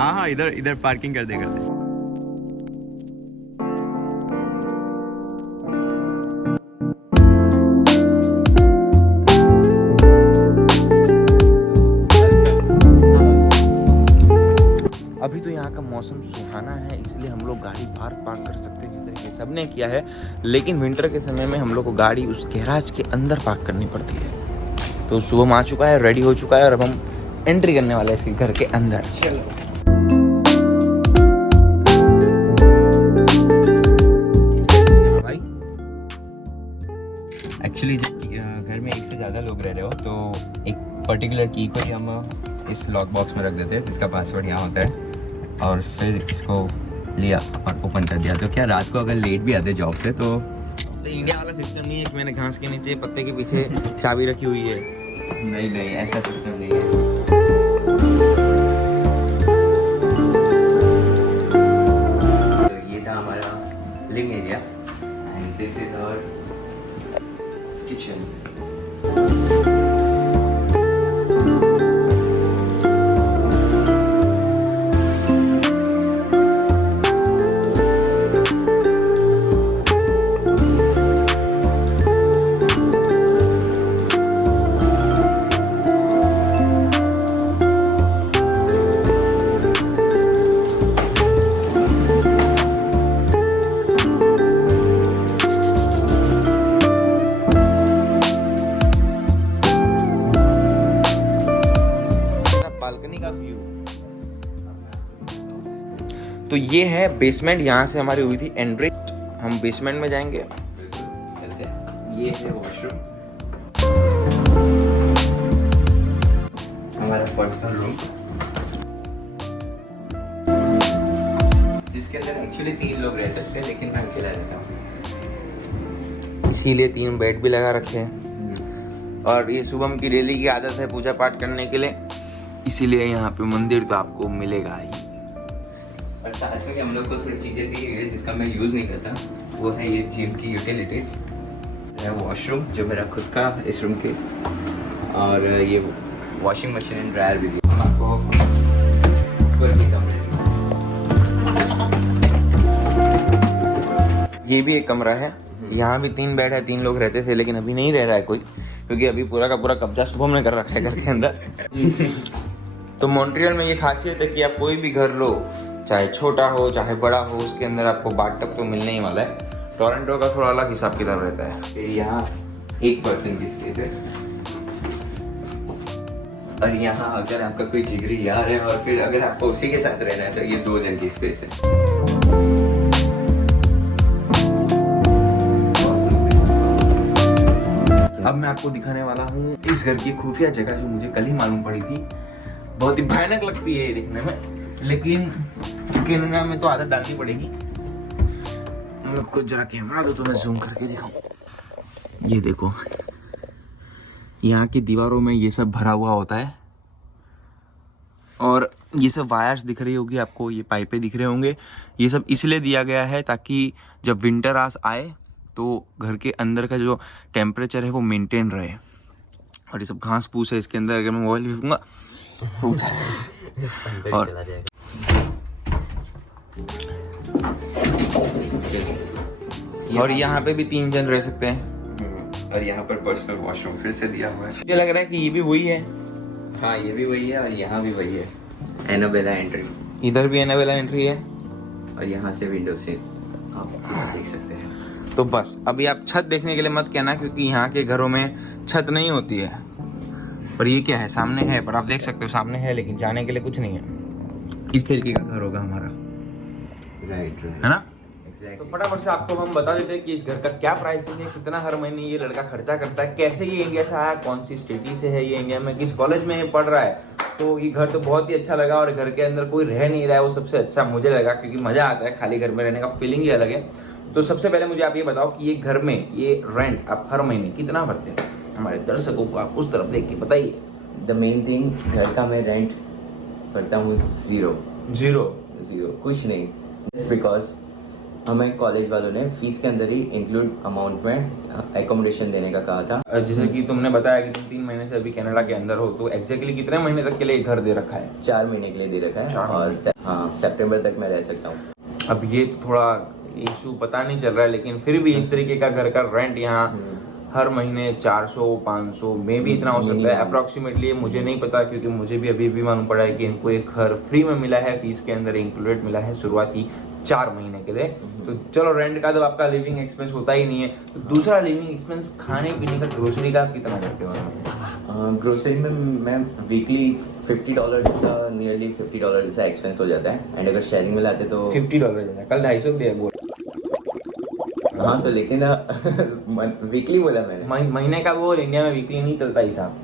हाँ हाँ, इधर इधर पार्किंग कर दे करते। अभी तो यहाँ का मौसम सुहाना है, इसलिए हम लोग गाड़ी बाहर पार्क कर सकते हैं जिस तरीके से सबने किया है। लेकिन विंटर के समय में हम लोग को गाड़ी उस गैराज के अंदर पार्क करनी पड़ती है। तो शुभम आ चुका है, रेडी हो चुका है और अब हम एंट्री करने वाले हैं इसके घर के अंदर। चलो भाई, एक्चुअली जब घर में एक से ज़्यादा लोग रह रहे हो तो एक पर्टिकुलर की को ही हम इस लॉक बॉक्स में रख देते हैं जिसका पासवर्ड यहाँ होता है, और फिर इसको लिया और ओपन कर दिया। तो क्या रात को अगर लेट भी आते जॉब से तो इंडिया वाला सिस्टम नहीं है कि मैंने घास के नीचे पत्ते के पीछे चाबी रखी हुई है। नहीं नहीं, ऐसा सिस्टम नहीं है। तो ये था हमारा living area and this is our kitchen. तो ये है बेसमेंट, यहाँ से हमारी हुई थी एंट्री। हम बेसमेंट में जाएंगे। ये है वॉशरूम, हमारा पर्सनल रूम, जिसके अंदर एक्चुअली 3 लोग रह सकते हैं, लेकिन मैं अकेला रहता हूँ, इसीलिए 3 बेड भी लगा रखे हैं। और ये शुभम की डेली की आदत है पूजा पाठ करने के लिए, इसीलिए यहाँ पे मंदिर तो आपको मिलेगा ही। और साथ में हम लोग को थोड़ी चीज़ें दी गई है जिसका मैं यूज़ नहीं करता, वो है ये जिम की यूटिलिटीज़ है, वॉशरूम जो मेरा खुद का इस रूम के, और ये वॉशिंग मशीन एंड ड्रायर भी दी आपको। ये भी एक कमरा है, यहाँ भी 3 बेड है। 3 लोग रहते थे लेकिन अभी नहीं रह रहा है कोई, क्योंकि अभी पूरा का पूरा कब्जा शुभम ने कर रखा है घर के अंदर। तो मॉन्ट्रियल में ये खासियत है कि आप कोई भी घर लो, चाहे छोटा हो चाहे बड़ा हो, उसके अंदर आपको बाथटब तो मिलने ही वाला है। टोरंटो का थोड़ा अलग हिसाब किताब रहता है। फिर यहाँ 1 पर्सन की स्पेस है, और यहाँ अगर आपका कोई जिगरी यार है और फिर अगर आपको उसी के साथ रहना है तो ये 2 जन की स्पेस है। अब मैं आपको दिखाने वाला हूँ इस घर की खुफिया जगह जो मुझे कल ही मालूम पड़ी थी। बहुत ही भयानक लगती है ये देखने में, लेकिन चूंकि में तो आदत डालनी पड़ेगी। मैं आपको जरा कैमरा दो तो मैं जूम करके दिखाऊं। ये देखो, यहाँ की दीवारों में ये सब भरा हुआ होता है, और ये सब वायर्स दिख रही होगी आपको, ये पाइपें दिख रहे होंगे। ये सब इसलिए दिया गया है ताकि जब विंटर आए तो घर के अंदर का जो टेम्परेचर है वो मेंटेन रहे। और ये सब घास फूस है इसके अंदर, अगर मैं मोबाइल भी फेंकूंगा और यहाँ पे भी 3 जन रह सकते हैं। और यहाँ पर पर्सनल वॉशरूम फिर से दिया हुआ है। मुझे लग रहा है कि ये भी वही है। हाँ, ये भी वही है और यहाँ भी वही है। एनाबेला एंट्री, इधर भी एनाबेला एंट्री है, और यहाँ से विंडो से आप देख सकते हैं। तो बस अभी आप छत देखने के लिए मत कहना, क्योंकि यहाँ के घरों में छत नहीं होती है। पर ये क्या है, सामने है, पर आप देख सकते हो सामने है, लेकिन जाने के लिए कुछ नहीं है। इस तरीके का घर होगा हमारा, राइट है ना? तो फटाफट से आपको हम बता देते हैं कि इस घर का क्या प्राइसिंग है, कितना हर महीने ये लड़का खर्चा करता है, कैसे ये इंडिया से आया, कौन सी सिटी से है, ये इंडिया में किस कॉलेज में पढ़ रहा है। तो ये घर तो बहुत ही अच्छा लगा, और घर के अंदर कोई रह नहीं रहा है वो सबसे अच्छा मुझे लगा, क्योंकि मजा आता है खाली घर में रहने का, फीलिंग ही अलग है। तो सबसे पहले मुझे आप ये बताओ कि ये घर में ये रेंट आप हर महीने कितना भरते हैं? हमारे दर्शकों को आप उस तरफ देख के बताइए। द मेन थिंग, घर का मैं रेंट भरता हूँ 0 जीरो कुछ नहीं, जस्ट बिकॉज हमें कॉलेज वालों ने फीस के अंदर ही इंक्लूड अमाउंट में एकोमोडेशन देने का कहा था। जैसे कि तुमने बताया कि तुम 3 महीने से अभी कनाडा के अंदर हो, तो एग्जैक्टली कितने महीने तक के लिए घर दे रखा है? 4 महीने के लिए दे रखा है 4 और हाँ सितंबर तक मैं रह सकता हूँ। अब ये तो थोड़ा इशू पता नहीं चल रहा है, लेकिन फिर भी इस तरीके का घर का रेंट यहाँ हर महीने 400-500 में भी इतना हो सकता है अप्रोक्सीमेटली, मुझे नहीं पता, क्योंकि मुझे भी अभी भी मालूम पड़ा है कि इनको एक घर फ्री में मिला है, फीस के अंदर इंक्लूडेड मिला है शुरुआती 4 महीने के लिए। तो चलो रेंट का तो आपका लिविंग एक्सपेंस होता ही नहीं है, तो दूसरा लिविंग एक्सपेंस खाने पीने का, ग्रोसरी का कितना करते हो? ग्रोसरी में मैं वीकली $50 जैसा, नियरली $50 जैसा एक्सपेंस हो जाता है। एंड अगर शेयरिंग में लाते तो $50 जैसा, कल 250 दिया बोल। हाँ तो लेकिन वीकली बोला मैंने, महीने का वो इंडिया में वीकली नहीं चलता हिसाब।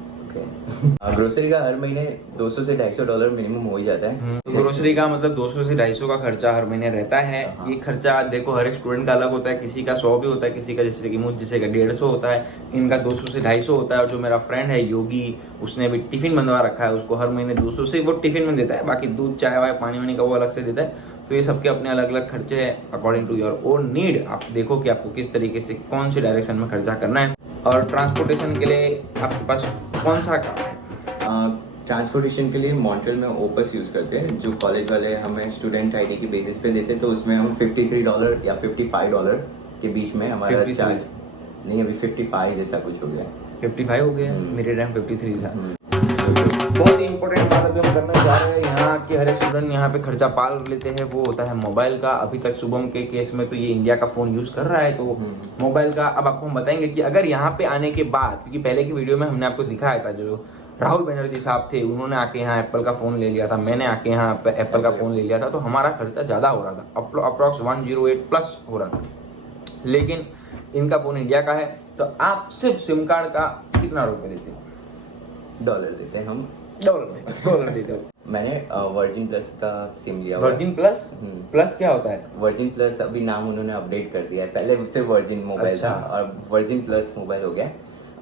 ग्रोसरी का हर महीने $200 से $250 मिनिमम हो ही जाता है। तो ग्रोसरी का मतलब 200 से 250 का खर्चा हर महीने रहता है। हाँ। ये खर्चा देखो हर एक स्टूडेंट का अलग होता है, किसी का 100 भी होता है, किसी का जैसे कि मुझ जैसे का 150 होता है, इनका 200 से 250 होता है। और जो मेरा फ्रेंड है योगी, उसने भी टिफिन बनवा रखा है, उसको हर महीने 200 से वो टिफिन में देता है, बाकी दूध चाय वाय पानी वानी का वो अलग से देता है। तो ये सबके अपने अलग अलग खर्चे हैं according to your own need. आप देखो कि आपको किस तरीके से कौन सी डायरेक्शन में खर्चा करना है। और ट्रांसपोर्टेशन के लिए आपके पास कौन सा कार है? ट्रांसपोर्टेशन के लिए मॉन्ट्रियल में ओपस यूज़ करते हैं, जो कॉलेज वाले हमें स्टूडेंट आईडी की बेसिस पे देते हैं। तो उसमें हम $53 या $55 के बीच में हमारा 53 चार्ज, नहीं अभी 55 जैसा कुछ हो गया। 55 हो गया, मेरे टाइम 53 था। बहुत ही इंपॉर्टेंट बात अभी हम करने जा रहे हैं। यहाँ के हर एक स्टूडेंट यहाँ पे खर्चा पाल लेते हैं, वो होता है मोबाइल का। अभी तक शुभम के केस में तो ये इंडिया का फोन यूज कर रहा है, तो मोबाइल का अब आपको हम बताएंगे कि अगर यहाँ पे आने के बाद, क्योंकि पहले की वीडियो में हमने आपको दिखाया था, जो राहुल बनर्जी साहब थे उन्होंने आके यहाँ एप्पल का फोन ले लिया था, मैंने आके यहाँ एप्पल का फोन ले लिया था, तो हमारा खर्चा ज्यादा हो रहा था, अप्रॉक्स 108 प्लस हो रहा था। लेकिन इनका फोन इंडिया का है, तो आप सिर्फ सिम कार्ड का कितना रुपए देते हो? $1 देते हैं हम। डॉलर देते हो। मैंने वर्जिन प्लस का सिम लिया। Virgin plus? प्लस क्या होता है? वर्जिन प्लस अभी नाम उन्होंने अपडेट कर दिया है, पहले सिर्फ वर्जिन मोबाइल था और वर्जिन प्लस मोबाइल हो गया।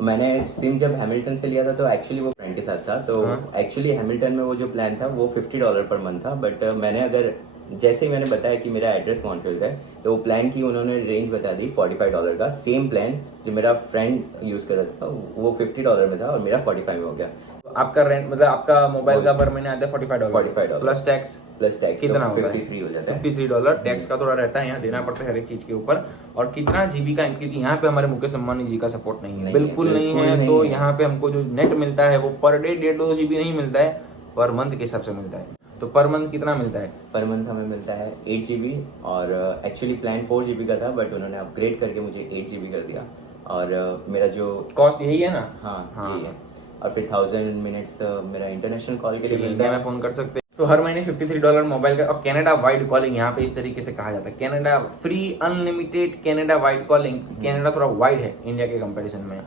मैंने सिम जब हैमिल्टन से लिया था तो एक्चुअली वो फ्रेंड के साथ था, तो एक्चुअली हैमिल्टन में वो जो प्लान था वो $50 पर मंथ था। बट मैंने अगर जैसे ही मैंने बताया कि मेरा एड्रेस मॉन्ट्रियल का है, तो वो प्लान की उन्होंने रेंज बता दी $45 का। सेम प्लान जो मेरा फ्रेंड यूज कर रहा था वो $50 में था और मेरा 45 में हो गया। आपका रेंट मतलब आपका मोबाइल का पर महीने आता है $45 प्लस टैक्स कितना होगा? 53 हो जाता है। $53 टैक्स का थोड़ा रहता है, यहाँ देना पड़ता है हर एक चीज के ऊपर। और कितना जीबी का, क्योंकि यहाँ पे हमारे मुकेश अंबानी जी का सपोर्ट नहीं है, बिल्कुल नहीं है। तो यहाँ पे हमको जो नेट मिलता है वो पर डे 1.5-2 GB नहीं मिलता है, पर मंथ के हिसाब से मिलता है। तो पर मंथ कितना मिलता है? पर मंथ हमें मिलता है 8 GB, और एक्चुअली प्लान 4 GB का था, बट उन्होंने अपग्रेड करके मुझे 8 GB कर दिया। और मेरा जो कॉस्ट यही है ना? हाँ यही है। और फिर 1000 मिनट्स मेरा इंटरनेशनल कॉल के लिए इंडिया में फोन कर सकते हैं। तो हर महीने $53 मोबाइल का। और कनाडा वाइड कॉलिंग यहाँ पे इस तरीके से कहा जाता है, Canada free unlimited Canada wide calling. Canada थोड़ा वाइड है इंडिया के कंपैरिजन में,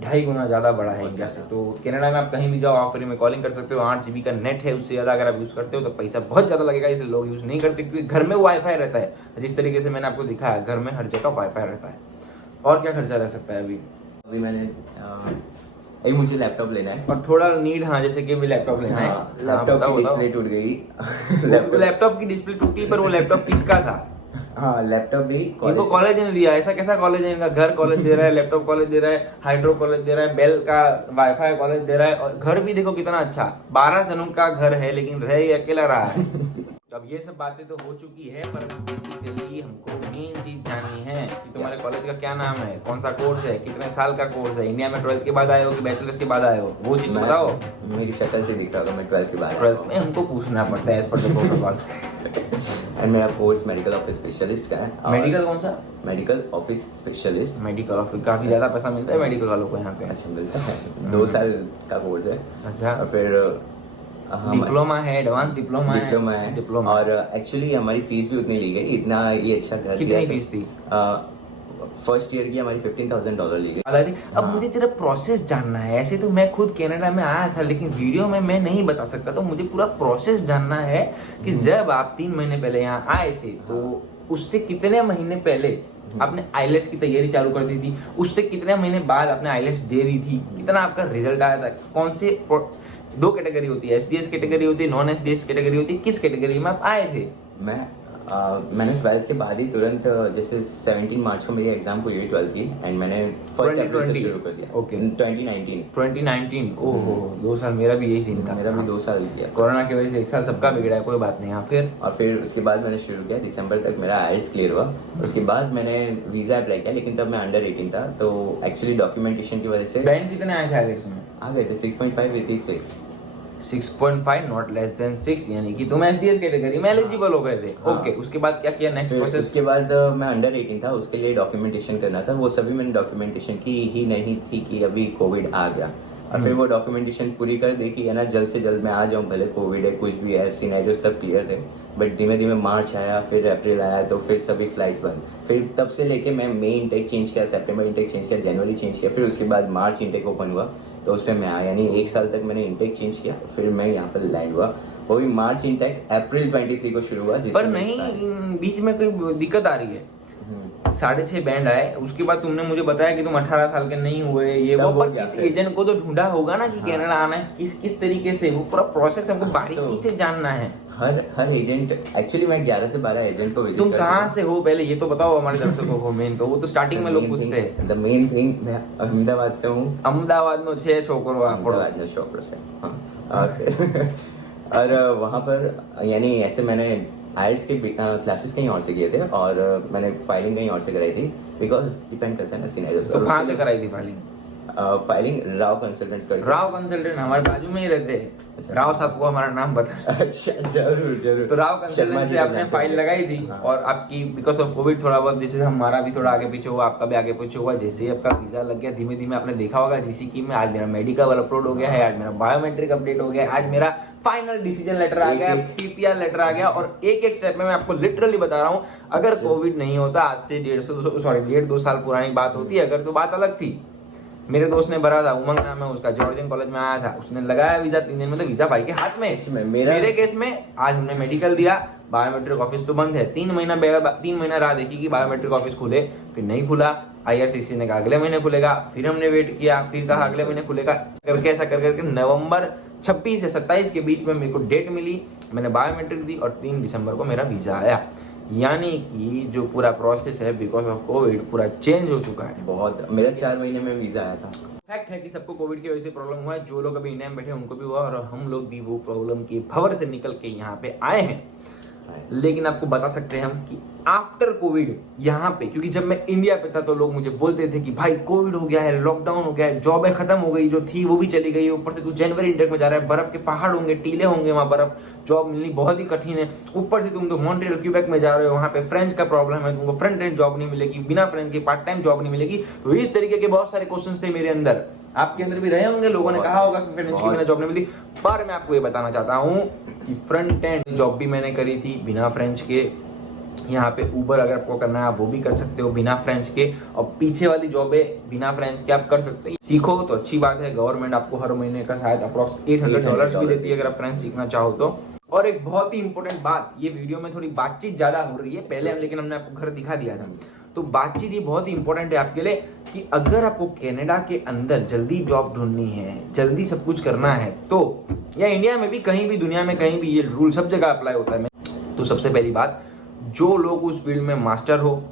2.5 गुना ज्यादा बड़ा है इंडिया से। तो कनाडा में आप कहीं भी जाओ, आप फ्री में कॉलिंग कर सकते हो। 8 GB का नेट है, उससे ज्यादा अगर आप यूज करते हो तो पैसा बहुत ज्यादा लगेगा, इसलिए लोग यूज नहीं करते, क्योंकि घर में वाईफाई रहता है। जिस तरीके से मैंने आपको दिखाया, घर में हर जगह वाईफाई रहता है। और क्या खर्चा रह सकता है? अभी मैंने मुझे लैपटॉप लेना है और थोड़ा नीड, हाँ जैसे कि भी लैपटॉप लेना है। लैपटॉप की डिस्प्ले टूट गई। लैपटॉप की डिस्प्ले टूटी, पर वो लैपटॉप किसका था? हाँ लैपटॉप भी इनको कॉलेज ने दिया। ऐसा कैसा कॉलेज है? इनका घर कॉलेज दे रहा है, लैपटॉप कॉलेज दे रहा है, हाइड्रो कॉलेज दे रहा है, बेल का वाईफाई कॉलेज दे रहा है। और घर भी देखो कितना अच्छा, 12 जनों का घर है, लेकिन रह ही अकेला रहा है। अब ये सब बातें तो हो चुकी है, पर बेसिकली हमको मेन चीज जाननी है कि तुम्हारे कॉलेज का क्या नाम है, कौन सा कोर्स है, कितने साल का कोर्स है, इंडिया में 12th के बाद आए हो कि बैचलर्स के बाद आए हो, वो चीज तो बताओ। मेरी शक्ल से दिख रहा होगा मैं 12th के बाद। 12th में हमको पूछना पड़ता है as per the protocol. And मेरा कोर्स मेडिकल ऑफिस स्पेशलिस्ट का है। मेडिकल कौन सा? Medical office specialist. Medical office काफी ज्यादा पैसा मिलता है मेडिकल वालों को यहाँ पे। अच्छा मिलता है, 2 साल का कोर्स है। अच्छा। और फिर डिप्लोमा है, एडवांस डिप्लोमा है। डिप्लोमा। और एक्चुअली हमारी फीस भी उतनी ली गई, इतना ये अच्छा घर। कितनी फीस थी? फर्स्ट ईयर की हमारी $15,000 ली गई। अब मुझे तेरा प्रोसेस जानना है। ऐसे तो मैं खुद कनाडा में आया था, लेकिन वीडियो में मैं नहीं बता सकता, तो मुझे पूरा प्रोसेस जानना है कि जब आप 3 महीने पहले यहाँ आए थे, तो उससे कितने महीने पहले आपने आईलेट्स की तैयारी चालू कर दी थी, उससे कितने महीने बाद आपने आईलेट्स दे दी थी, कितना आपका रिजल्ट आया था, कौन से 2 कैटेगरी होती है, SDS कैटेगरी होती है, नॉन SDS कैटेगरी होती है, किस कैटेगरी में आप आए थे? मैं मैंने 12th के बाद ही तुरंत जैसे 17 मार्च को मेरी एग्जाम हुई 12th की एंड मैंने फर्स्ट अप्रैल से शुरू कर दिया। ओके 2019 ओहो 2 साल मेरा भी यही सीन था। मेरा भी 2 साल किया। कोरोना की वजह से 1 साल सबका बिगड़ा है, कोई बात नहीं। हाँ फिर उसके बाद मैंने शुरू किया, दिसंबर तक मेरा आइल्स क्लियर हुआ। उसके बाद मैंने वीजा अप्लाई किया, लेकिन तब मैं अंडर 18 था, तो एक्चुअली डॉक्यूमेंटेशन की वजह से बैंड कितने आए थे आइलेट्स में? आ गए थे 6.5 विद 6 6.5 नॉट लेस देन 6, यानी कि तुम एसडीएस कैटेगरी में एलिजिबल हो गए थे। हाँ। ओके उसके बाद क्या किया नेक्स्ट फिर प्रोसेस? उसके बाद मैं अंडर 18 था, उसके लिए डॉक्यूमेंटेशन करना था। वो सभी मैंने डॉक्यूमेंटेशन की ही नहीं थी कि अभी कोविड आ गया, और फिर वो डॉक्यूमेंटेशन पूरी कर देखी है ना, जल्द से जल्द मैं आ जाऊँ, भले कोविड है कुछ भी है, सिनेरियो सब क्लियर थे। बट धीमे धीमे मार्च आया, फिर अप्रैल आया, तो फिर सभी फ्लाइट्स बंद। फिर तब से लेके मैं मई इंटेक चेंज किया, सितंबर इंटेक चेंज किया, जनवरी चेंज किया, फिर उसके बाद मार्च इंटेक ओपन हुआ, तो उसमें मैं आया, यानी 1 साल तक मैंने इंटेक चेंज किया, फिर मैं यहाँ पर लैंड हुआ। वो भी मार्च इंटेक अप्रैल 23 को शुरू हुआ। पर नहीं बीच में कोई दिक्कत आ रही है। 6.5 बैंड आए, उसके बाद तुमने मुझे बताया कि तुम 18 साल के नहीं हुए, ये वो, पर किस एजेंट को तो ढूंढा होगा ना कि कनाडा आना है, किस तरीके से, वो पूरा प्रोसेस हमको बारीकी से जानना है। हर एजेंट, एक्चुअली मैं 11 से 12 एजेंट को विजिट तुम कहाँ से हो पहले ये तो बताओ हमारे दर्शकों को। मेन तो वो तो स्टार्टिंग में लोग पूछते हैं। द मेन थिंग, मैं अहमदाबाद से हूँ। अहमदाबाद में 6 छोकरो अहमदाबाद में छोकरो से, हाँ। और वहाँ पर यानी ऐसे मैंने आइल्स के क्लासेस कहीं और से किए थे, और मैंने फाइलिंग कहीं और से कराई थी, बिकॉज डिपेंड करता है ना सिनेरियो। तो कहाँ से कराई थी फाइलिंग? फाइलिंग राव कंसल्टेंट्स करते। राव कंसल्टेंट हमारे बाजू में ही रहते हैं। अच्छा। राव साहब को हमारा नाम बता। अच्छा, जरूर। तो राव कंसल्टेंट से आपने फाइल लगाई थी, हाँ। और आपकी बिकॉज ऑफ कोविड थोड़ा बहुत, जैसे हमारा भी थोड़ा आगे पीछे हुआ, आपका भी आगे पीछे हुआ, जैसे ही आपका वीजा लग गया, धीमे धीमे आपने देखा होगा जीसीकी में आज मेरा मेडिकल अपलोड हो गया है, आज मेरा बायोमेट्रिक अपडेट हो गया है, आज मेरा फाइनल डिसीजन लेटर आ गया, पीपीआर लेटर आ गया, और एक स्टेप में मैं आपको लिटरली बता रहा हूँ, अगर कोविड नहीं होता आज से 1.5-2 साल पुरानी बात होती, अगर तो बात अलग थी। मेरे दोस्त ने भरा था, उमंग नाम है उसका, जॉर्जियन कॉलेज में आया था, उसने लगाया वीजा 3 दिन में, तो वीजा भाई के हाथ में। मेरे केस में आज हमने मेडिकल दिया, बायोमेट्रिक ऑफिस तो बंद है, 3 महीना राह देखी कि बायोमेट्रिक ऑफिस खुले, फिर नहीं खुला। IRCC ने कहा अगले महीने खुलेगा, फिर हमने वेट किया, फिर कहा अगले महीने खुलेगा, करके ऐसा करके नवंबर 26 से 27 के बीच में मेरे को डेट मिली, मैंने बायोमेट्रिक दी, और 3 दिसंबर को मेरा वीजा आया। यानी कि जो पूरा प्रोसेस है बिकॉज ऑफ कोविड पूरा चेंज हो चुका है बहुत। मेरा 4 महीने में वीजा आया था। फैक्ट है कि सबको कोविड की वजह से प्रॉब्लम हुआ है, जो लोग अभी इंडिया में बैठे उनको भी हुआ, और हम लोग भी वो प्रॉब्लम की भंवर से निकल के यहाँ पे आए हैं। लेकिन आपको बता सकते हैं हम कि आफ्टर कोविड यहाँ पे, क्योंकि जब मैं इंडिया पे था तो लोग मुझे बोलते थे कि भाई कोविड हो गया है, लॉकडाउन हो गया है, जॉबें खत्म हो गई, जो थी वो भी चली गई, ऊपर से तू जनवरी इंटेक में जा रहा है, बर्फ के पहाड़ होंगे, टीले होंगे, वहां बर्फ, जॉब मिलनी बहुत ही कठिन है, ऊपर से तुम तो मॉन्ट्रियल क्यूबेक में जा रहे हो, वहां पे फ्रेंच का प्रॉब्लम है, तुमको फ्रंट एंड जॉब नहीं मिलेगी, बिना फ्रेंच के पार्ट टाइम जॉब नहीं मिलेगी। तो इस तरीके के बहुत सारे क्वेश्चन थे मेरे अंदर, आपके अंदर भी रहे होंगे, लोगों ने कहा होगा कि फ्रेंच की बिना जॉब नहीं मिलती। पर मैं आपको ये बताना चाहता हूँ कि फ्रंट एंड जॉब भी मैंने करी थी बिना फ्रेंच के। यहाँ पे ऊबर अगर आपको करना है आप वो भी कर सकते हो बिना फ्रेंच के, और पीछे वाली जॉबें बिना फ्रेंच के आप कर सकते हो। सीखो तो अच्छी बात है, गवर्नमेंट आपको हर महीने का शायद अप्रोक्स $800 भी देती है अगर आप फ्रेंच सीखना चाहो तो। और एक बहुत ही इंपॉर्टेंट बात, ये वीडियो में थोड़ी बातचीत ज्यादा हो रही है पहले, लेकिन हमने आपको घर दिखा दिया था, तो बातचीत ये बहुत ही इंपॉर्टेंट है आपके लिए कि अगर आपको कनाडा के अंदर जल्दी जॉब ढूंढनी है, जल्दी सब कुछ करना है, तो या इंडिया में भी कहीं भी दुनिया में कहीं भी ये रूल सब जगह अप्लाई होता है। तो सबसे पहली बात, जो लोग उस फील्ड में मास्टर हो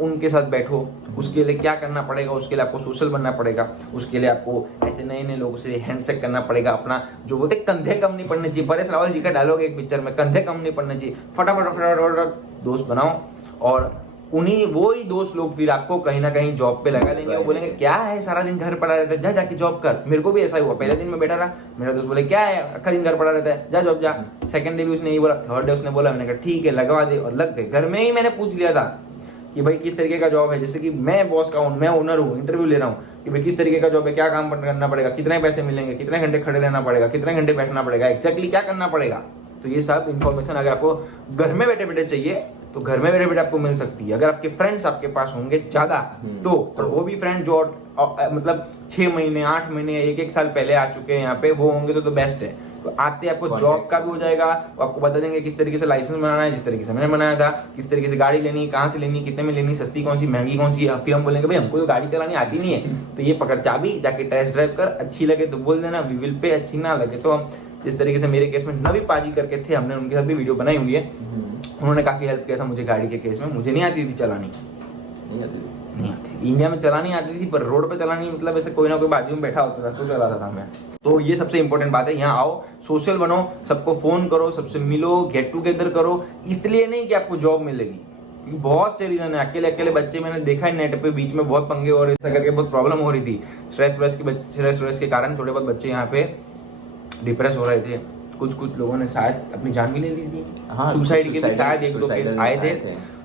उनके साथ बैठो। उसके लिए क्या करना पड़ेगा, उसके लिए आपको सोशल बनना पड़ेगा, उसके लिए आपको ऐसे नए नए लोगों से हैंडशेक करना पड़ेगा, अपना जो बोलते कंधे कम नहीं पड़ने चाहिए, परेश रावल जी का डायलॉग एक पिक्चर में, कंधे कम नहीं पड़ने चाहिए, फटाफट दोस्त बनाओ, और उन्हीं वो ही दोस्त लोग फिर आपको कहीं ना कहीं जॉब पे लगा लेंगे। वो बोलेंगे क्या है सारा दिन घर पड़ा रहता है, जा जाके जॉब कर। मेरे को भी ऐसा ही हुआ, पहले दिन में बैठा रहा, मेरा दोस्त बोले क्या है आखिर दिन घर पड़ा रहता है, जा जॉब जा। सेकंड डे भी उसने यही बोला, थर्ड डे उसने बोला, मैंने कहा ठीक है लगवा दे, और लग गए। घर में ही मैंने पूछ लिया था कि भाई किस तरीके का जॉब है, जैसे कि मैं बॉस का हूँ, मैं ओनर हूँ, इंटरव्यू ले रहा हूँ कि भाई किस तरीके का जॉब है, क्या काम करना पड़ेगा, कितने पैसे मिलेंगे, कितने घंटे खड़े रहना पड़ेगा, कितने घंटे बैठना पड़ेगा, एक्जैक्टली क्या करना पड़ेगा। तो ये सब इन्फॉर्मेशन अगर आपको घर में बैठे बैठे चाहिए तो घर में बैठे बैठे आपको मिल सकती है। अगर आपके फ्रेंड्स आपके पास होंगे ज्यादा तो वो भी फ्रेंड जो मतलब 6 महीने 8 महीने 1 साल पहले आ चुके हैं यहाँ पे, वो होंगे तो बेस्ट है। तो आते आपको जॉब का भी हो जाएगा, वो आपको बता देंगे किस तरीके से लाइसेंस बनाना है, जिस तरीके से मैंने बनाया था, किस तरीके से गाड़ी लेनी है, कहाँ से लेनी, कितने में लेनी, सस्ती कौन सी, महंगी कौन सी। फिर हम बोलेंगे भाई हमको तो गाड़ी चलानी आती नहीं है, तो ये पकड़ चाबी, जाके टेस्ट ड्राइव कर, अच्छी लगे तो बोल देना, वी विल पे, अच्छी ना लगे तो हम, जिस तरीके से मेरे केस में नवी पाजी करके थे, हमने उनके साथ भी वीडियो बनाई हुई है। उन्होंने काफ़ी हेल्प किया था मुझे गाड़ी के केस में। मुझे नहीं आती थी चलानी, नहीं आती। इंडिया में चलानी आती थी, पर रोड पे चलानी मतलब ऐसे कोई ना कोई बाजू में बैठा होता था तो चलाता था मैं। तो ये सबसे इंपॉर्टेंट बात है, यहाँ आओ, सोशल बनो, सबको फोन करो, सबसे मिलो, गेट टुगेदर करो। इसलिए नहीं कि आपको जॉब मिलेगी, बहुत से रीजन है। अकेले अकेले बच्चे मैंने देखा है नेट पे, बीच में बहुत पंगे हो रहे थे करके बहुत प्रॉब्लम हो रही थी। स्ट्रेस के कारण थोड़े बहुत बच्चे यहाँ पे डिप्रेस हो रहे थे। कुछ लोगों ने शायद अपनी जान भी ले ली थी, सुसाइड के भी शायद 1-2 केस आए थे।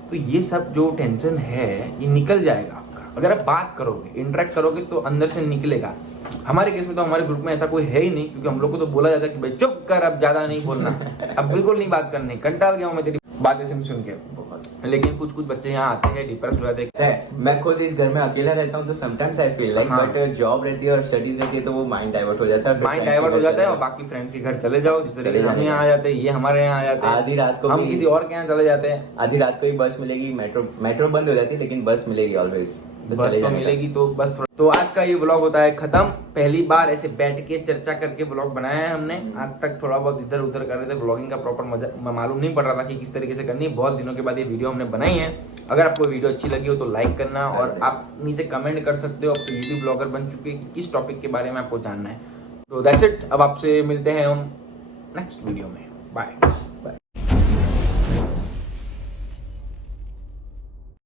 तो ये सब जो टेंशन है ये निकल जाएगा आपका, अगर आप बात करोगे, इंटरेक्ट करोगे तो अंदर से निकलेगा। हमारे केस में तो हमारे ग्रुप में ऐसा कोई है ही नहीं, क्योंकि हम लोग को तो बोला जाता है कि भाई चुप कर, अब ज्यादा नहीं बोलना, अब बिल्कुल नहीं बात करनी, कंटाल गया हूँ मैं तेरी बातें सुन के। लेकिन कुछ बच्चे यहाँ आते हैं, डिप्रेस हो जाते हैं। मैं खुद इस घर में अकेला रहता हूँ तो sometimes I feel like, but job रहती है और स्टडीज रहती है तो वो माइंड डाइवर्ट हो जाता है, माइंड डाइवर्ट हो जाता है और बाकी फ्रेंड्स के घर चले जाओ, जिस तरीके से हम यहाँ आ जाते हैं, ये हमारे यहाँ आ जाते हैं। आधी रात को हम किसी और के यहाँ चले जाते हैं, आधी रात को ही बस मिलेगी, मेट्रो बंद हो जाती है लेकिन बस मिलेगी ऑलवेज, बस तो मिलेगी। तो बस थोड़ा, तो आज का ये व्लॉग होता है खत्म। पहली बार ऐसे बैठ के चर्चा करके व्लॉग बनाया है हमने। आज तक थोड़ा बहुत इधर उधर कर रहे थे, व्लॉगिंग का प्रॉपर मजा मालूम नहीं पड़ रहा था कि किस तरीके से करनी है। बहुत दिनों के बाद ये वीडियो हमने बनाई है। अगर आपको वीडियो अच्छी लगी हो तो लाइक करना, और आप नीचे कमेंट कर सकते हो आप यूट्यूब ब्लॉगर बन चुके कि किस टॉपिक के बारे में आपको जानना है। तो दैट्स इट, अब आपसे मिलते हैं हम नेक्स्ट वीडियो में। बाय।